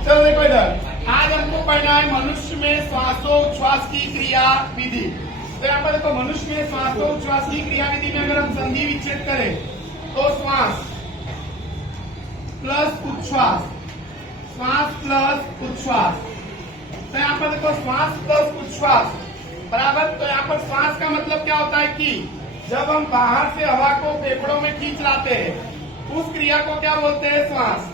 चलो देखो इधर, आज हमको पढ़ना है मनुष्य में श्वासोच्छ्वास की क्रिया विधि। तो यहाँ पर देखो, मनुष्य में श्वासोच्छ्वास की क्रिया विधि में अगर हम संधि विच्छेद करें तो श्वास प्लस उच्छ्वास, श्वास प्लस उच्छ्वास। तो यहाँ पर देखो, श्वास प्लस उच्छ्वास बराबर। तो यहाँ पर श्वास का मतलब क्या होता है कि जब हम बाहर से हवा को फेफड़ों में खींच लाते हैं, उस क्रिया को क्या बोलते हैं? श्वास।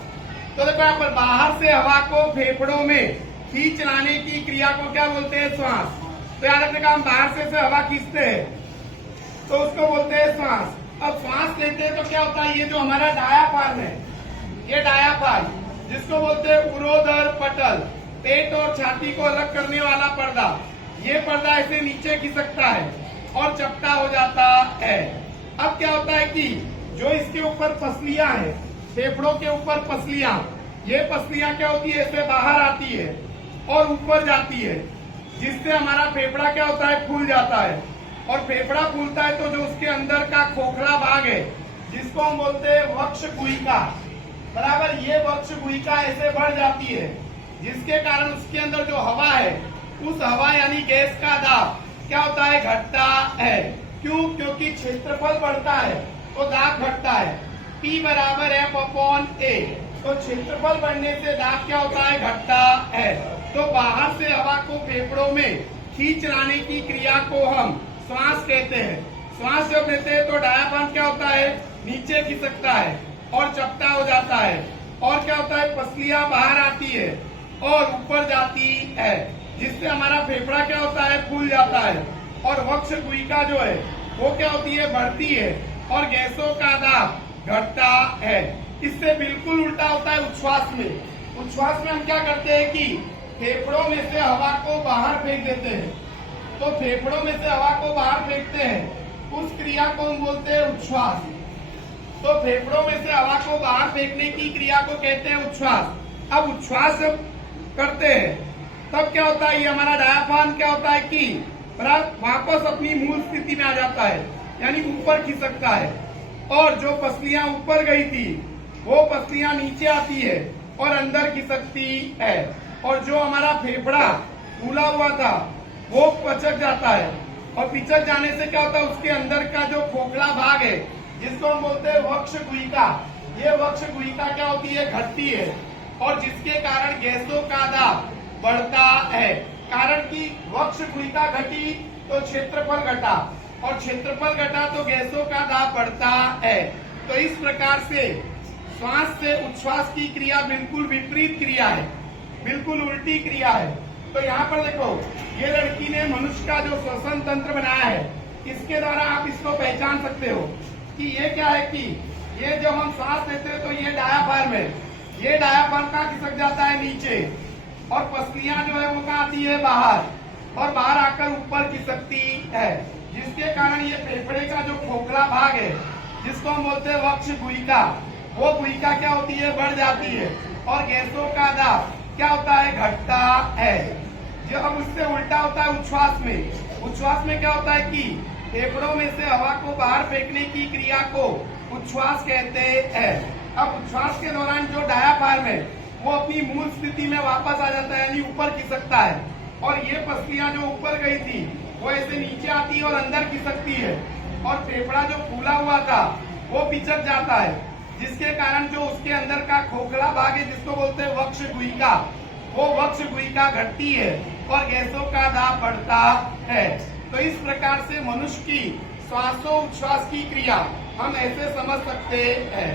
तो देखो यहाँ पर बाहर से हवा को फेफड़ों में खींच लाने की क्रिया को क्या बोलते हैं? श्वास। तो याद रखिएगा, हम बाहर से हवा खींचते हैं तो उसको बोलते हैं श्वास। अब श्वास लेते हैं तो क्या होता है? ये जो हमारा डायाफ्राम है, ये डायाफ्राम जिसको बोलते हैं उरोदर पटल, पेट और छाती को अलग करने वाला पर्दा, ये पर्दा ऐसे नीचे खिसकता है और चपटा हो जाता है। अब क्या होता है कि जो इसके ऊपर पसलियां हैं, फेफड़ों के ऊपर पसलियां, ये पसलियां क्या होती है? ऐसे बाहर आती है और ऊपर जाती है, जिससे हमारा फेफड़ा क्या होता है? फूल जाता है। और फेफड़ा फूलता है तो जो उसके अंदर का खोखला भाग है, जिसको हम बोलते हैं वक्ष गुहिका, बराबर, ये वक्ष गुहिका ऐसे बढ़ जाती है, जिसके कारण उसके अंदर जो हवा है, उस हवा यानी गैस का दाब क्या होता है? घटता है। क्यों? क्योंकि क्षेत्रफल बढ़ता है तो दाब घटता है। P बराबर F/A। तो क्षेत्रफल बढ़ने से दाब क्या होता है? घटता है। तो बाहर से हवा को फेफड़ों में खींच लाने की क्रिया को हम श्वास कहते हैं। श्वास जब लेते हैं तो डायाफ्राम क्या होता है? नीचे खिसकता है और चपटा हो जाता है। और क्या होता है? पसलियां बाहर आती है और ऊपर जाती है, जिससे हमारा फेफड़ा क्या होता है? फूल जाता है। और वक्ष गुहिका जो है वो क्या होती है? बढ़ती है और गैसों का दाब घटता है। इससे बिल्कुल उल्टा होता है उच्छ्वास में। उच्छ्वास में हम क्या करते हैं कि फेफड़ों में से हवा को बाहर फेंक देते हैं। तो फेफड़ों में से हवा को बाहर फेंकते हैं, उस क्रिया को हम बोलते हैं उच्छ्वास। तो फेफड़ों में से हवा को बाहर फेंकने की क्रिया को कहते हैं उच्छ्वास। अब उच्छ्वास जब करते हैं तब क्या होता है? ये हमारा डायाफ्राम क्या होता है कि वापस अपनी मूल स्थिति में आ जाता है, यानी ऊपर खिसकता है। और जो पसलियां ऊपर गई थी वो पसलियां नीचे आती है और अंदर खिसकती है। और जो हमारा फेफड़ा फूला हुआ था वो पचक जाता है। और पिचक जाने से क्या होता है? उसके अंदर का जो खोखला भाग है, जिसको हम बोलते हैं वक्ष गुहिका, ये वक्ष गुहिका क्या होती है? घटती है। और जिसके कारण गैसों का दाब बढ़ता है। कारण कि वक्ष गुहिका घटी तो क्षेत्रफल घटा, और क्षेत्रफल घटा तो गैसों का दाब बढ़ता है। तो इस प्रकार से श्वास से उच्छ्वास की क्रिया बिल्कुल विपरीत क्रिया है, बिल्कुल उल्टी क्रिया है। तो यहाँ पर देखो, ये लड़की ने मनुष्य का जो श्वसन तंत्र बनाया है, इसके द्वारा आप इसको पहचान सकते हो कि ये क्या है कि ये जब हम सांस लेते हैं तो ये डायाफ्राम है, ये डायाफ्राम कहाँ खिसक जाता है? नीचे। और पसलियां जो है वो कहाँ आती है? बाहर। और बाहर आकर ऊपर खिसकती है, जिसके कारण ये फेफड़े का जो खोखला भाग है, जिसको हम बोलते हैं वक्ष गुहिका, वो गुहिका क्या होती है? बढ़ जाती है। और गैसों का दाब क्या होता है? घटता है। जो अब उससे उल्टा होता है उच्छ्वास में। उच्छ्वास में क्या होता है कि फेफड़ों में से हवा को बाहर फेंकने की क्रिया को उच्छ्वास कहते हैं। अब उच्छ्वास के दौरान जो डायाफ्राम है वो अपनी मूल स्थिति में वापस आ जाता है, यानी ऊपर खिसकता है। और ये पसलियां जो ऊपर गई थी वो ऐसे नीचे आती है और अंदर खिसकती है। और फेफड़ा जो फूला हुआ था वो पिचक जाता है, जिसके कारण जो उसके अंदर का खोखला भाग है, जिसको बोलते हैं वक्ष गुहिका, वो वक्ष गुहिका घटती है और गैसों का दाब बढ़ता है। तो इस प्रकार से मनुष्य की श्वासोच्छ्वास की क्रिया हम ऐसे समझ सकते हैं।